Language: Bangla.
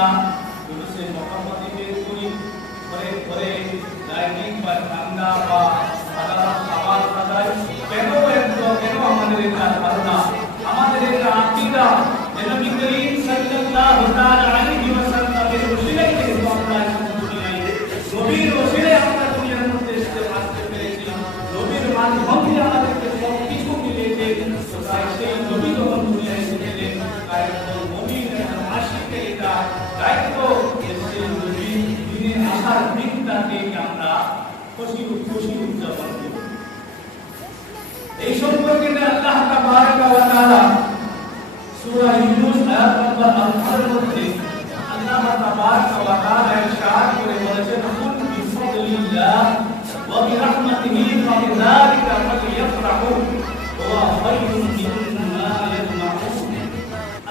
আমরা মানুষের মহাপতি বের করি, ঘরে ঘরে লাইটিং বা ঠান্ডা বা সাধারণ খাবার খাই, কেন আমাদের এটা ধারণা, আমাদের এটা আকীদা যে নবী করিম সাল্লাল্লাহু তাআলা আলাইহি ওয়াসাল্লামের ওসিলায় কিন্তু আমরা নবীর ওসিলায় আমরা দুনিয়ার মধ্যে আসতে পেরেছি, নবীর মাধ্যমে আমাদেরকে সব কিছু মিলেছে। তাই সেই নবী যখন দুনিয়ায় এসেছিলেন, তাই নবীর আশিকের এটা দায়িত্ব যে সেই নবী দিনে আসার দিনটাকে আমরা খুশি উদযাপন করি। এই সম্পর্কে আল্লাহ তাবারাক ওয়া তাআলা সূরা ইউনূস আয়াত নম্বর 18 এর মধ্যে আল্লাহ তাবারাক ওয়া তাআলা ইরশাদ করে বলেছেন, কুল বিফাদলিল্লাহ ওয়া বিরহমাতিহি ফাবিযালিকা ফালইফরাহু ওয়া খায়রুম